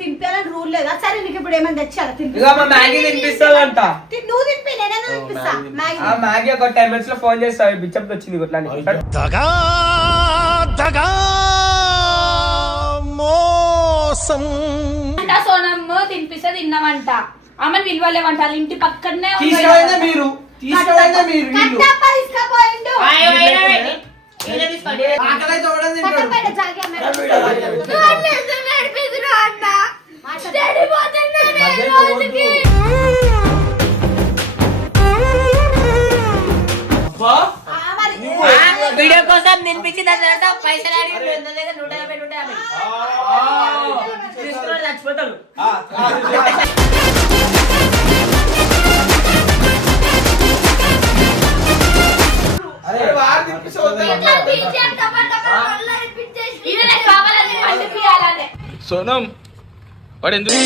తినిపించాలని rule లేదా? సరే నీకు ఇప్పుడు ఏమైనా తెచ్చారా? మ్యాగీ తినిపిస్తావంట. నువ్వు తినిపి, నేనే తినిపిస్తా. మ్యాగీ ఒక 10 minutes లో ఫోన్ చేస్తావు. బిచ్చప్ వచ్చింది కొట్లా సోనమ్మ తినిపిస్తే తిన్నామంట. ఆమె విలువలేమంట. వాళ్ళ ఇంటి పక్కనే మీరు వీడియో కోసం తినిపించిన తర్వాత పైసలు అడిగి 150 చచ్చిపోతాడు. సోనం వాడు ఎందుకు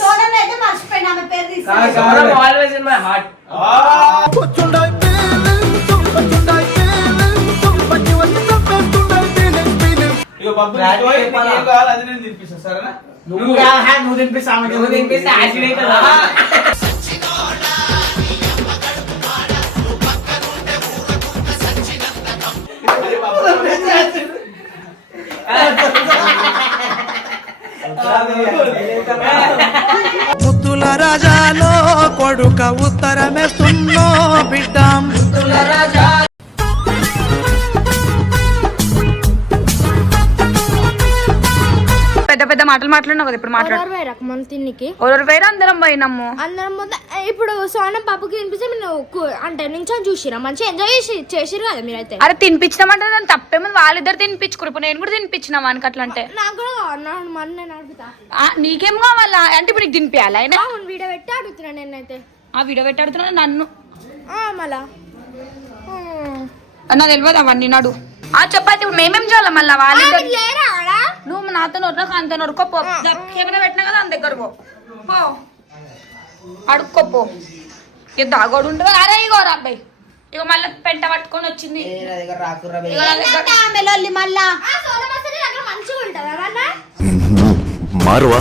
సోనం అయితే మర్చిపోయినా ఆమె పేరు తీసి. Always in my heart. నువ్వు తినిపిస్తా యాసిడ్ అవుతుందా? ముద్దుల రాజాలో కొడుక ఉత్తరమేస్తున్నో బిడ్డ ముద్దుల రాజా. పెద్ద పెద్ద మాటలు మాట్లాడినావు కదా ఇప్పుడు మాట్లాడు. ఎవరు వేరే అందరం పోయినాము. అందరం ఇప్పుడు సోనం పాపకి తినిపిస్తే మీరు అంటే నుంచి చూసిరా మంచిగా ఎంజాయ్ చేసిరు కదా మీరైతే. అరే తినిపించినామంటే దాని తప్పేముంది. వాళ్ళిద్దరు తినిపించుకురు. ఇప్పుడు నేను కూడా తినిపించిన వానికి అట్లా అంటే. నాకు కూడా నేను అడుగుతా. నీకేం కావాలా అంటే ఇప్పుడు నీకు తినిపించాలి. ఆయన వీడియో పెట్టి అడుగుతున్నా నేనైతే. ఆ వీడియో పెట్టి అడుగుతున్నా నన్ను. మళ్ళా నా తెలియదు అవన్నీ నాడు. చెప్పండి ఇప్పుడు మేమేం చేయాలి మళ్ళీ? వాళ్ళు నువ్వు నాతో నొరక అంత నొరకపో. ఏమైనా పెట్టినా కదా అంత దగ్గర పో అడుక్కోపో. ఇక దాగోడు ఉంటుంది. అరే ఇగోరా అబ్బాయి ఇక మళ్ళీ పెంట పట్టుకొని వచ్చింది. మళ్ళా మంచిగా ఉంటుందా మారువా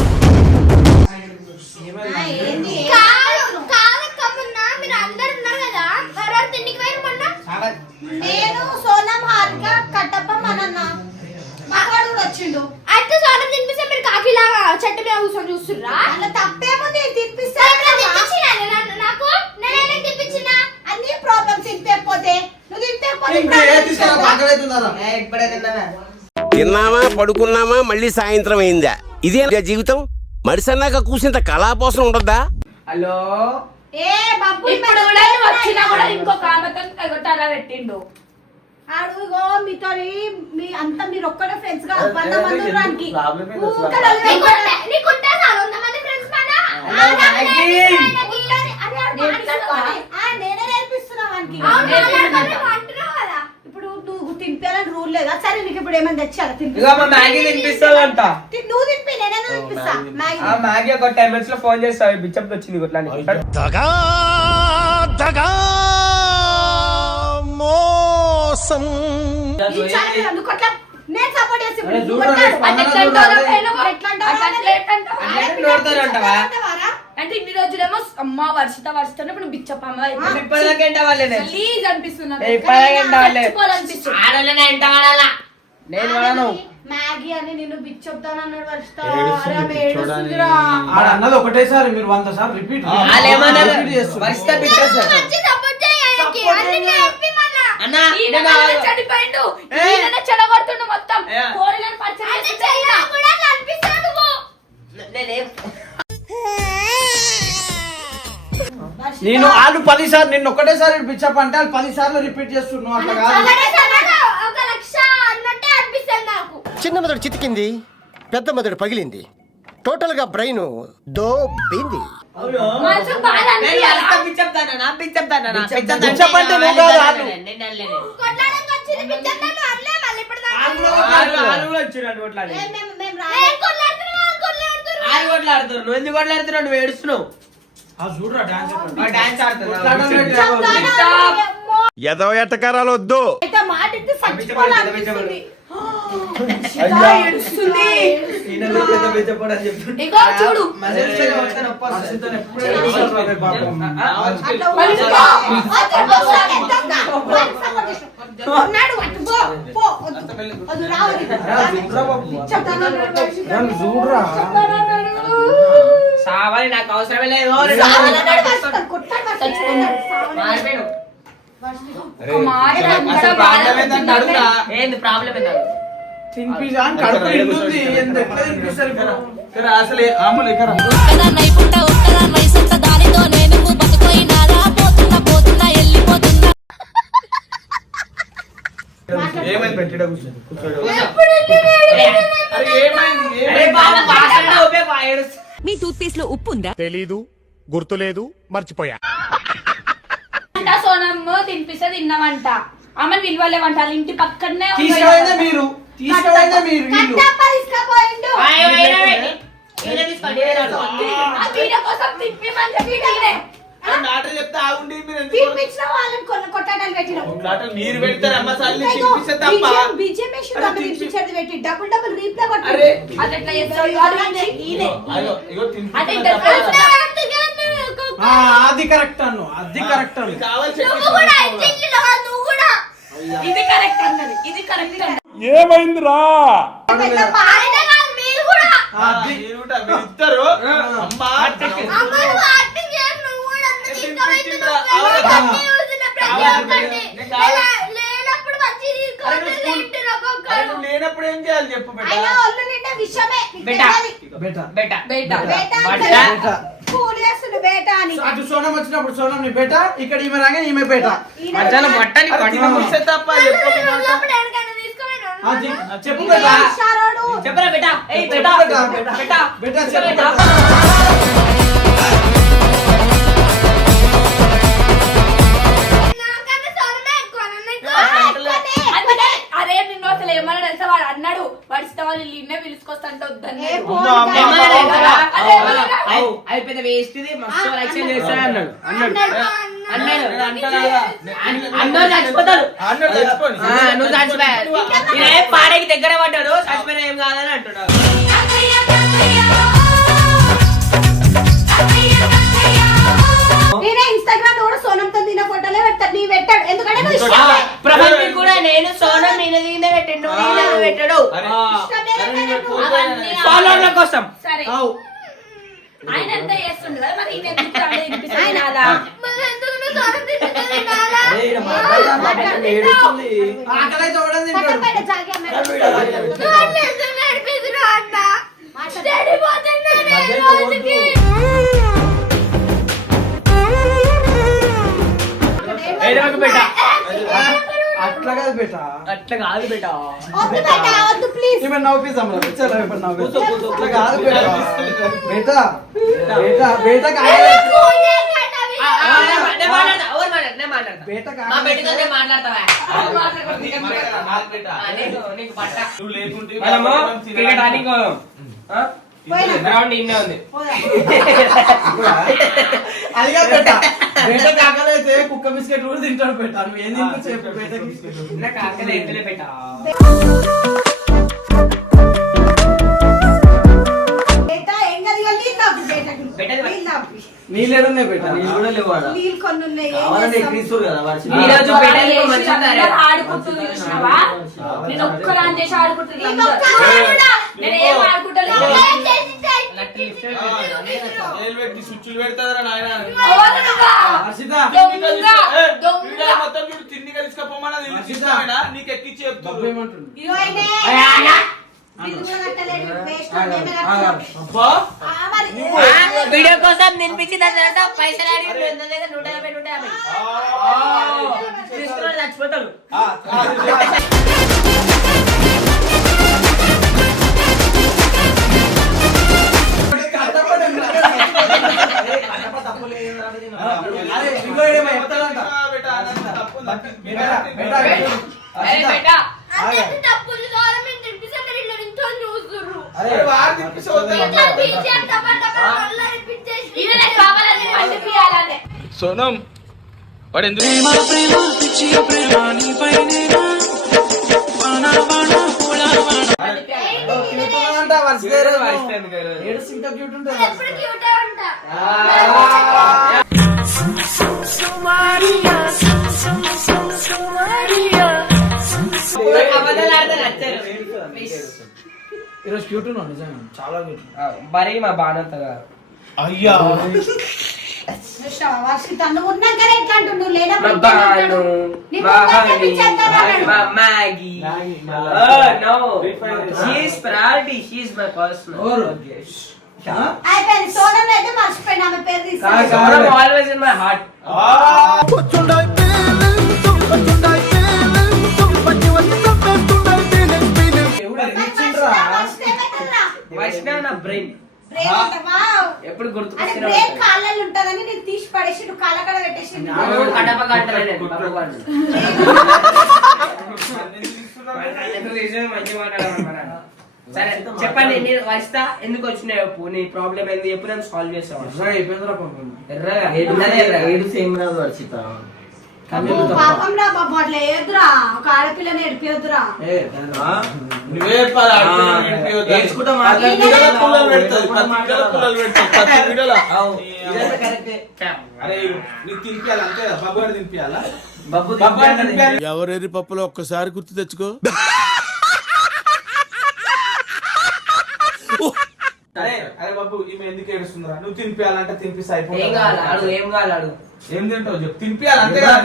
మీరు అందరు ఉన్నారు కదా తిండికి పోయి మొన్న నేను సోనం హారిక కట్టప్ప మనన్న మగవాడు కూడా వచ్చిండు. అయితే సోనం తినిపిస్తే మీరు కాకిలాగా చెట్టు మీద కూర్చొని చూస్తుర్రా? అలా తప్పేమో తినిపిస్తా. నాకు నేనే తినిపించిన అన్ని ప్రాబ్లమ్స్ తినిపోతే నువ్వు తిన్నామా పడుకున్నామా మళ్ళీ సాయంత్రం అయిందా? ఇదే జీవితం. మనిషన్నాక కూసింత కళాపోసం ఉండద్దా? హలో ఇప్పుడు కూడా వచ్చినా కూడా ఇంకొక ఆమెతో ఎగొట్టారా పెట్టిండు. అడుగో మీతో మీ అంతా మీరు ఒక్కడే ఫ్రెండ్స్ గా 100 మంది నేనే నేర్పిస్తున్నా వానికి. ఇప్పుడు నువ్వు తినిపించాలని రూల్ లేదా? సరే నీకు ఇప్పుడు ఏమైనా తెచ్చారా? మ్యాగీ తినిపిస్తావంట. నువ్వు తినిపి, నేనే తినిపిస్తా. మ్యాగీ ఒక 10 minutes లో ఫోన్ చేస్తావు. బిచ్చప్ వచ్చింది కొట్లా మోసం నేను సపోర్ట్ చేసి అంటే ఇన్ని రోజులేమో అమ్మ వర్షిత ఇప్పుడు బిచ్చప్ప నేను వాడను. మ్యాగీ అని నిన్ను బిచ్చొద్దాను అన్నాడు వర్షిత. అన్నది ఒకటేసారి మీరు 100 సార్లు రిపీట్ చనిపోయిండు చెడగొడుతుండు మొత్తం. నేను వాళ్ళు 10 సార్లు నిన్ను ఒకటేసారి పిచ్చప్ అంటే వాళ్ళు 10 సార్లు రిపీట్ చేస్తున్నావు. అట్లా కాదు. చిన్న మెదడు చితికింది, పెద్ద మెదడు పగిలింది, టోటల్ గా బ్రెయిన్ దోబింది. వచ్చిరండి కొట్లాడి మేము నేను కొట్లాడుతున్నా, కొట్లాడుతున్నా. ఆయన కొట్లాడుతున్నారు నువ్వు ఎందుకు కొట్లాడుతున్నావు నువ్వు ఏడుస్తున్నావు చూడరా డాన్స్ డాన్స్ ఎదో ఎట్టకారాలు వద్దు. అయితే మాట ఇస్తే చచ్చిపోవాలనిపిస్తుంది. ఏడుస్తుంది. ఇగో చూడు అట్లా ఊరుకో. ఉన్నాడు, అటు పో, పో. వద్దు, రావద్దు. చెప్తాను. చూడరా సావాలి నాకు అవసరమే లేదు సావనన్నాడు, వస్తాడు, కొట్టాడు, వస్తాడు. మారిపోయాను ఒక మాట అసలు ప్రాబ్లం ఏంటంటే అడుగుతా ఏంది ప్రాబ్లం ఏంటంటే తినిపిజా అని కడుపు నిండుంది. ఎంత ఎట్లా తినిపిస్తారు ఇప్పుడు? అసలు ఆములు ఎక్కడ ఏమైంది? పెట్టిడ కూర్చోడు. అరే ఏమైంది? మీ టూత్ పేస్ట్ లో ఉప్పు ఉందా? తెలీదు, గుర్తులేదు, మర్చిపోయా. అంట సోనమ్మ తినిపిస్తే తిన్నామంట ఆమెను విలువలేమంట వాళ్ళ ఇంటి పక్కనే తీసుకుపోయిందే మీరు, తీసుకుపోయిందే మీరు వీళ్ళు. కట్టప్ప తీసుకుపోయిండు. ఆ వీడియో కోసం తిప్పిమంటే వీడియోనే నాట చెప్తే ఆగుండి మీరు ఎందుకు తినిపించిన వాళ్ళని కొట్టాడాలు పెట్టినాం. నాటలు మీరు పెడతారు అమ్మ సార్లు తినిపిస్తే తప్ప. బీజేపీ తినిపించేది పెట్టి డబుల్ రీప్లే అరే అది ఎట్లా చేస్తాడు వాడు ఈయనే. అయ్యో ఇగో అంటే తినిపిస్తే ఇంటర్ అది కరెక్ట్ అను, అది కరెక్ట్ అను. కావాలి నువ్వు కూడా ఇట్లా నువ్వు కూడా ఇది కరెక్ట్ అన్నది ఇది కరెక్ట్ అన్నది ఆయన కాదు, మీరు కూడా మీరు ఇద్దరు అమ్మ అమ్మను యాక్టింగ్ చేయరు. నువ్వు కూడా అందరూ తీసుకుపోయింది. నువ్వు అన్ని చూసిన ప్రతి ఒక్కరిని లేనప్పుడు వచ్చి తీసుకొని లేపుతున్నారు ఒక్కొక్కరు. లేనప్పుడు ఏం చేయాలి చెప్పు బేటా. అయినా ఒళ్ళు నిండా విషమే. బేటా. బేటా బేటా బేటా బేటా బేటా. బేటా. కూల్ చేస్తుండు బేటా అని. అటు సోనం వచ్చినప్పుడు సోనం నీ బేటా, ఇక్కడ ఈమె రాగా ఈమె బేటా. మధ్యాహ్నం బట్టని అరే తినిపిస్తే తప్ప చెప్పు ఒక మాట. ఉన్నప్పుడు ఎవరికైనా తీసుకుపోయినా అది చెప్పు ఇదే బేటా. హుషారోడు. చెప్పరా బేటా ఏయ్ చెప్పు బేటా బేటా. బేటా బేటా చెప్పు చెప్పు బేటా. నాకన్నా సోనమే ఎక్కువ నీకు. అందుకే అరే నిన్ను అసలు ఏమన్నా తెలుసా వాడు అన్నాడు వాడి ఇష్ట వాళ్ళు నిన్నే పిలుచుకొస్తంటే వద్దని ఏ పో. ఏమన్నా తెలుసా? అదే ఏమన్నా? అవి పెద్ద వేస్ట్ ఇది మస్తు యాక్షన్ చేస్తాడు అన్నాడు అన్నాడు అందరూ చచ్చిపోతాడు అన్నాడు చచ్చిపోని. నువ్వు చచ్చిపోయాడు నేనే పాడేకి దగ్గర పడ్డాడు చచ్చిపోయినా ఏం కాదని అంటున్నాడు నేనే ఇన్స్టాగ్రామ్ లో కూడా సోనంతో తిన్న ఫోటోలే పెడతాడు. నీ పెట్టాడు ఎందుకంటే నువ్వు ఇష్టమే. ప్రపంచం కూడా నేను సోనం మీద దిగిందే పెట్టాడు నువ్వు నీళ్ళు పెట్టాడు ఫాలోవర్ల కోసం సరే ఆవు. ఆయన ఎంత చేస్తుండు కదా మరి ఈయన ఎందుకు రాలేదు వినిపిస్తాడు నాలా? మరి ఎందుకు నువ్వు సోనం తింటున్నావు తినాలా? అరే ఈడ మాట్లాడతాను, ఏడుస్తుంది. ఆకలి అయితే ఎవడని తింటాడు? పక్కన పెట్ట జాగా మరి. నువ్వు అన్ని ఎందుకు నడిపిస్తున్నావు అన్న? చెడిపోతున్నానే మధ్యలో రోజుకి. ఏడవకు బేటా అట్లా కాదు బేటా. అట్లా కాదు బేటా వద్దు బేటా, వద్దు ప్లీజ్. ఈమె నవ్వుపిస్తాం రా. చలో ఇప్పుడు నవ్వుపిస్తాం. అట్లా కాదు బేటా. బేటా బేటా బేటా కాదు. ఫోన్ చేస్తాడు అవి. నేను మాట్లాడతా ఎవరు మాట్లాడతా నేను మాట్లాడతా బేటా మా కాదు. బిడ్డతో నేను మాట్లాడతావా నీకు పట్ట మనము క్రికెట్ ఆడి గ్రౌండ్ ఇన్నే ఉంది అది కాదు బేటా. బేటా కాకలు అయితే కుక్క బిస్కెట్ కూడా తింటాడు బేటా. నువ్వు ఏం తింటూ చెప్పు బేటకి బిస్కెట్. నాకు ఆకలి అవుతలే బేటా బేటా ఏం కాదు, ఇక నీళ్ళు తాగు బేటకి. బేటకి నీళ్ళు తాగు. నీళ్ళు ఏడున్నాయి బేటా? నీళ్ళు కూడా లేవు ఆడ. నీళ్ళు కొన్ని ఉన్నాయి. ఏం కావాలంటే చేస్తాం? ఎక్కిరిస్తారు కదా వాడు. ఈ రోజు బేటకి మంచిగా అందరూ ఆడుకుంటుంది చూసినావా నేను ఒక్కదాని చేసి ఆడుకుంటుంది అందరూ. నేను ఏం ఆడుకుంటలేదు ఏం చేసి చేయి. రైల్వేకి స్విచ్లు పెడతారా నాయన? ఎవరు నువ్వా? హర్షిత దొంగ, దొంగ. వీడియో మొత్తం చూడు, తిండి కలిసిపోమన్నది నీకు ఎక్కిచ్చి చెప్తాడు. ఇగో ఆయనే. బిల్లు కూడా కట్టలేడు. వేస్ట్ మేమే కట్టుకున్నాం. అబ్బా ఆ మరి. వీడియో కోసం తినిపించిన తర్వాత పైసలు ఆడి 150 తీసుకున్నాడు చచ్చిపోతాడు ఏ బేటా అందరికీ తప్పులు సోనం మేము తినిపిస్తాం. మీరు ఇట్లా ఇట్లా BGM టపా టపా మళ్ళీ రిపీట్ చేసి ఇది నాకు కావాలని పండిపియాలనే. సోనం వాడు ఎందుకు అంట ఏడు ఇంకా క్యూట్ ఉంటుంది ఎప్పుడు క్యూటే ఉంటా అబద్ధాలు ఆడితే నచ్చారు. ఈరోజు క్యూట్ ఉన్నావు నిజంగా చాలా క్యూట్ మరి మా బాణంతగా అయ్యా వర్షిత నువ్వు ఉన్నాకనే ఎట్లా అంటున్నావు? నువ్వు లేనప్పుడు మా ఎట్లా బాను అంటున్నావు? నీ మా మొక్కలు హనీ తెప్పించేద్దాం అన్నాడు. మా Maggi no she is priority she is my personal అయిపోయింది. సోనం అయితే మర్చిపోయినా ఆమె పేరు తీసుకుని. Sonam always in my heart Vaishnav నా బ్రెయిన్ బ్రేక్ ఉందా? వావ్. ఎప్పుడు అంటే గుర్తుకొస్తూనే బ్రేక్ ఉంటాడు. కాళ్ళల్లో ఉంటదని నేను తీసి పడేసి నువ్వు కాళ్ళ కాడ పెట్టేసి నువ్వు కడప కట్టలే బాబు వాడు. మంచి మాట్లాడాలన్నమాట. సరే చెప్పండి నేను వస్తా ఎందుకు వచ్చినాయి చెప్పు నీ ప్రాబ్లం ఏంది ఎప్పుడు నేను సాల్వ్ చేస్తాను అయిపోయిందిరా ఎర్రగా ఏడు సేమ్ రాదు వర్షిత పాపం రా బాబు అట్లా ఏదురా ఒక ఆడపిల్లని ఎడిపియొద్దురా. నువ్వే ఏడ్చుకుంటా పుల్లలు పెడతావు పుల్లలు పెడతావు కరెక్టే అరే నీకు తినిపించాలి అంతే కదా బాబు గారు తినిపించాలా బబ్బు ఎవరెరి పప్పులో ఒక్కసారి గుర్తు తెచ్చుకో. అరే అరే బాబు ఈమె ఎందుకు ఏడుస్తుందిరా నువ్వు తినిపించాలంటే తినిపిస్తా ఏం కావాలి ఆడు ఏం కావాలి ఆడు ఏం తింటావు చెప్పు తినిపించాలి అంతే కదా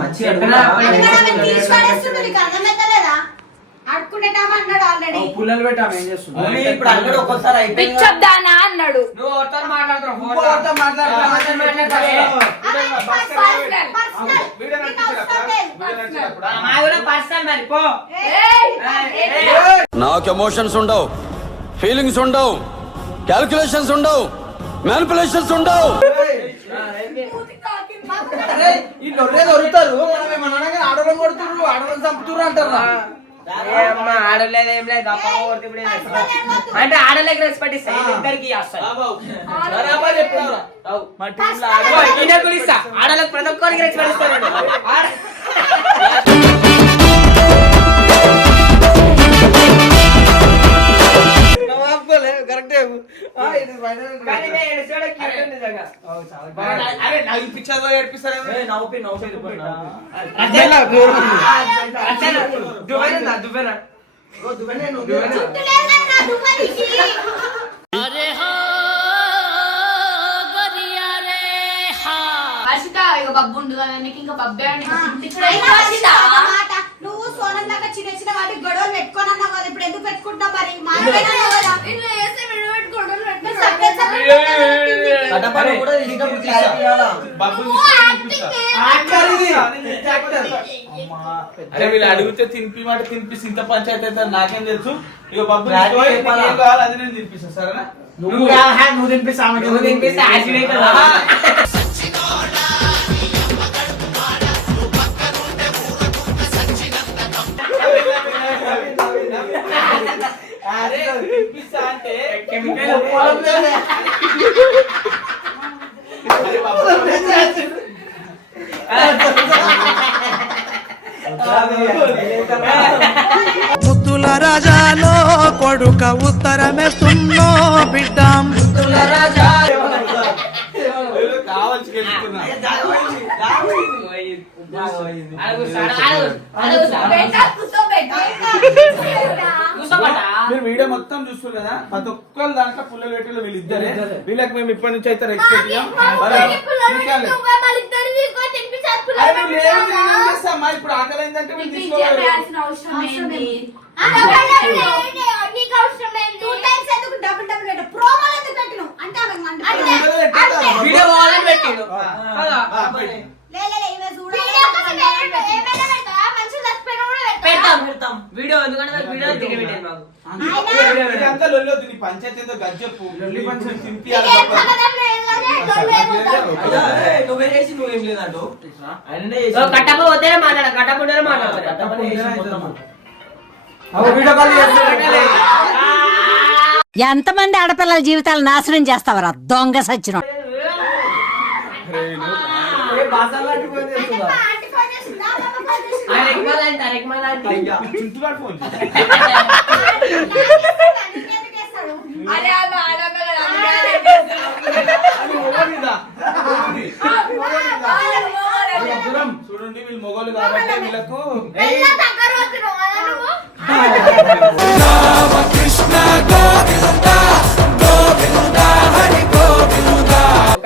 మంచిగా అక్కడ ఆమె తీసి పడేస్తుండు, నీకు అర్థమైతలేదా? అడుక్కునేటామా అన్నాడు ఆల్రెడీ. పుల్లలు పెట్టాము ఏం చేస్తున్నావు ఇప్పుడు అక్కడ ఒక్కొక్కసారి పిచ్చొద్దానా అన్నాడు. నువ్వు ఎవరితో మాట్లాడుతున్నావు ఇంకోటితో మా కూడా పర్సనల్ మరి పో నాకు ఎమోషన్స్ ఉండవు, ఫీలింగ్స్ ఉండవు, క్యాల్కులేషన్స్ ఉండవు, మ్యానిపులేషన్స్ ఉండవు. ఈ లొర్రే దొరుకుతారు ఆడడం కొడుతున్నారు ఆడడం చంపుతున్నారు అంటారా ఆడలేదు ఏం లేదు అంటే ఆడలేక రెస్పెక్ట్ ఇస్తా ఇద్దరికి ఇస్తా ఆడలకు ప్రతి ఒక్కరికి రెస్పెక్ట్ ఇస్తాను కరెక్టే అరే నాకు పిచ్చర్ ఏడిపిస్తారు జుట్టు లేదన్నా దువ్వనికి. హర్షిత ఇక బబ్బు ఉంది కదా నీకు ఇంకా బబ్బే అని అయినా వర్షిత, ఒక మాట. నువ్వు సోనం దాకా చిన్న చిన్న వాటికి గొడవలు పెట్టుకొని అన్నావు కదా, ఇప్పుడు ఎందుకు పెట్టుకుంటున్నావు మరి? మాట్లాడినావు కదా. ఇట్లా చేస్తే విడబెట్టి గొడవలు నువ్వు పెట్టాలి separate separate పెట్టావు. అరే వీళ్ళు అడిగితే తినిపిమాట తినిపిస్తే ఇంత పంచాయతీ అయితే నాకేం తెలుసు ఇక బాబు ఏం కావాలి అది నేను తినిపిస్తా సరేనా నువ్వు తినిపిస్తా నువ్వు తినిపిస్తే యాక్సిడెంట్ అవుతుంది. అరే తినిపిస్తా అంటే కెమికల్ ముద్దుల రాజాలో కొడుక ఉత్తరమేస్తున్నో బిడ్డ ముద్దుల రాజా కావాల్సి వెళ్తున్నా మీరు వీడియో మొత్తం చూస్తున్నారు కదా ప్రతి ఒక్కరు దాంట్లో పుల్లలు పెట్టిన వీళ్ళిద్దరే వీళ్ళకి మేము ఇప్పటి నుంచి అయితే రెస్పెక్ట్ ఇప్పుడు ఆకలి అయిందంటే వీళ్ళు తీసుకోవాలి అవసరం ఏంది? Two times ఎందుకు double double పెట్టావు? ప్రోమోలు ఎందుకు పెట్టినావు? అంటే ఆమెకు మండిపోయింది. వీడియో వాలని పెట్టిండు లే, ఇవే చూడాలి. పెడతాం వీడియో ఎందుకంటే వీడియో దిగబెట్టాను మాకు ఇదంతా లొల్లొద్దు నీ పంచాయతీ ఏదో గజ్జప్పు లొల్లి పంచాయతీ తినిపియాలి నువ్వే చేసి నువ్వేం లేదంటూ కట్టప్ప పోతేనే మాట్లాడ కట్టప్ప ఉంటేనే మాట్లాడతారు వీడియో కాల్ ఎంతమంది ఆడపిల్లల జీవితాలు నాశనం చేస్తావరా దొంగ సచ్చిన చూడండి వీళ్ళు మొగోళ్ళు కాబట్టి వీళ్ళకు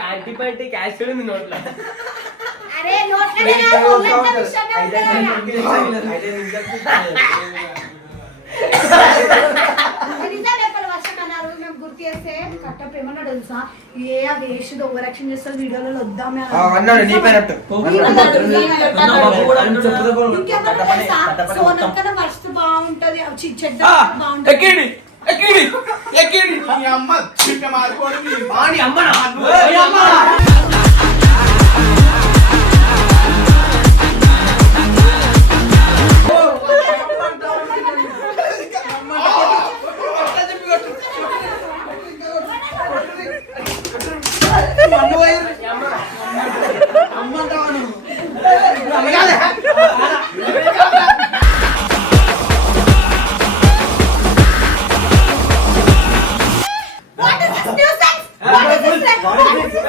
యాంటీబయాటిక్ యాసిడ్ ఉంది నోట్లో. అరే నోట్లోనే కాదు, ఒళ్ళంతా విషమే ఉంటుందిరా. నిజం చెప్పాలి వర్షమన్నారు మేము గుర్తు చేస్తే కట్టప్ ఏమన్నాడు తెలుసా ఏ ఆ వేషం ఓవరాక్షన్ చేస్తారు వీడియోలో వద్దామే అన్నాడు నీ పేరట్టు ఇంకెవరు తెలుసా సోనం కన్నా వర్ష బాగుంటది చెడ్డ బాగుంటది ఎక్కిడి ఎక్కిడి ఎక్కిడి నీ అమ్మ చిన్న మారుకోవడం వాడి అమ్మ What is this nuisance? What is this? What is this?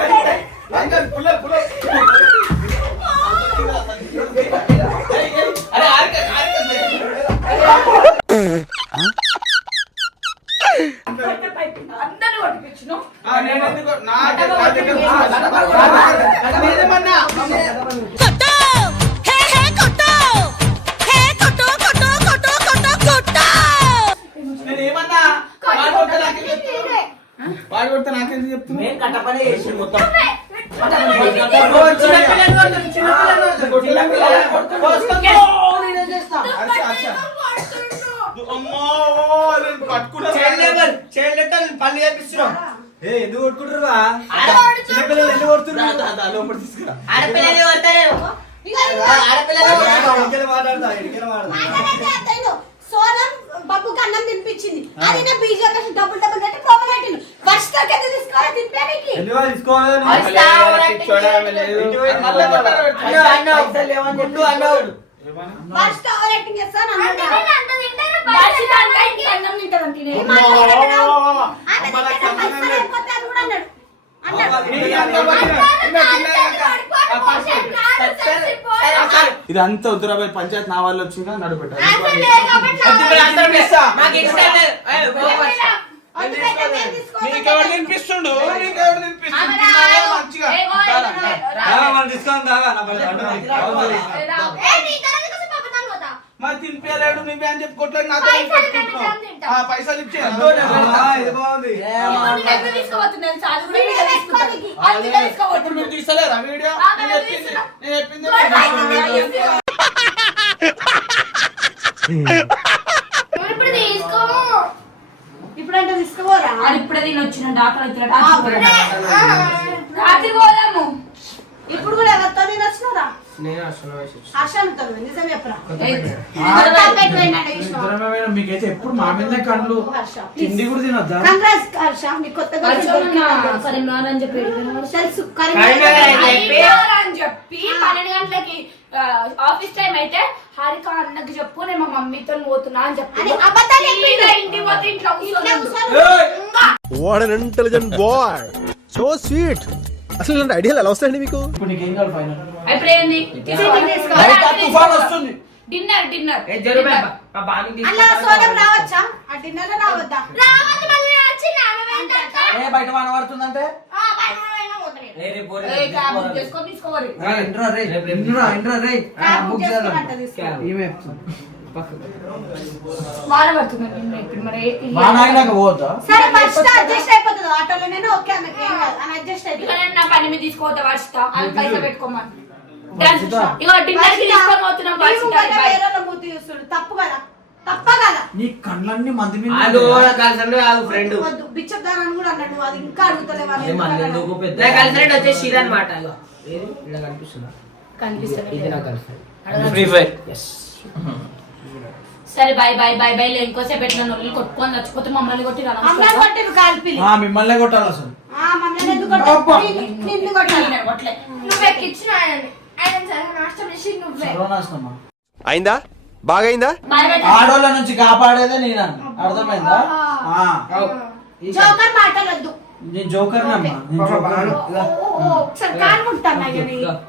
అరే ఆర్కే అందరిని కొట్టిపించును నేను ఎందుకు నా నేనేమన్నా నేను ఏమన్నా వాడు కొడితే నాకేందుకు చెప్తున్నా పని చేపిస్తున్నాం ఎందుకు కొట్టుకుంటారు చిన్నపిల్లలు ఎందుకు కొడుతున్నారు తీసుకురా ఆడపిల్లలు కొడతారు సోనం బాబుకి అన్నం తినిపించింది అది నా బీజేపీ డబుల్ డబుల్ పెట్టి ప్రోమోట్ పెట్టింది వర్షాలకి ఎందుకు తీసుకోవాలి తినిపించడానికి వర్ష ఓవర్ యాక్టింగ్ చేస్తాను అన్నం తింటారంటే ఇదంతా ఉత్తరాబాద్ పంచాయత్ నా వాళ్ళు వచ్చిందా నడుపెట్టారు నీకెవరు తినిపిస్తుండు నీకెవరు తినిపిస్తుండు మంచిగా మరి తినిపించలేడు నువ్వే అని చెప్పి కొట్లేదు నాతో పైసలు ఇచ్చే ఇప్పుడు మీరు తీసలేరా వీడియో నేను చెప్పింది ఇప్పుడంటే తీసుకోరా ఇప్పుడే దీని వచ్చిన డాక్టర్ రాత్రి పోదాము ఇప్పుడు కూడా ఎవరితో నేను వచ్చినారా నేను వస్తున్నా హర్షంతో నిజం చెప్పరా మీకైతే ఎప్పుడు మా మీద కళ్ళు తిండి కూడా తినొద్దా కంగ్రాట్స్ హర్ష నీ కొత్తగా అని చెప్పి తెలుసు అని చెప్పి 12 గంటలకి ఆఫీస్ టైం అయితే హారిక అన్నకి చెప్పు నేను మా మమ్మీతో పోతున్నా అని చెప్పి ఇంటికి పోతే ఇంట్లో what an intelligent boy so sweet అసలు ఇలాంటి ఐడియాలు ఎలా వస్తాయండి మీకు ఇప్పుడు నీకేం కావాలి ఫైనల్ ఇప్పుడు ఏంది తుఫాన్ వస్తుంది డిన్నర్ డిన్నర్ అలా సోనం రావచ్చా ఆ డిన్నర్ రావద్దా బయట వాన పడుతుందంటే తీసుకోవాలి వాన పడుతుంది ఇప్పుడు మరి సరే ఫస్ట్ అడ్జస్ట్ అయిపోతుంది ఆటోలోనే ఓకే అన్నకి ఏం కాదు అని అడ్జస్ట్ అయిపోతుంది నా పని మీద తీసుకోవద్దా వర్షిత అది పైసా పెట్టుకోమని ఇగో డిన్నర్ కి తీసుకొని పోతున్నాం మూతి చూస్తుడు తప్పు కదా తప్ప కదా నీ కళ్ళన్నీ మంది మీద ఫ్రెండ్ వద్దు బిచ్చదానని కూడా అన్నాడు అది ఇంకా అడుగుతలేవా కలిసి వచ్చేసి అనమాట కనిపిస్తుంది ఫ్రీ ఫైర్ సరే బాయ్ బాయ్ బాయ్ బాయ్ ఇంకోసేపు పెట్టిన నొల్లు కొట్టుకొని చచ్చిపోతే మమ్మల్ని కొట్టి అమ్మాయి కొట్టిరు కాల్పిలి మిమ్మల్ని కొట్టాలి అసలు మమ్మల్ని ఎందుకు కొట్టాలి నిన్ను కొట్టాలి కొట్టలే నువ్వు ఎక్కించిన ఆయన నాశనం చేసి నువ్వే సర్వనాశనమా అయిందా బాగైందా ఆడోళ్ళ నుంచి కాపాడేదే నేను అర్థమైందా జోకర్ మాటలొద్దు నేను జోకర్ నమ్మా నేను జోకర్ ఒకసారి కాలు ముట్టాను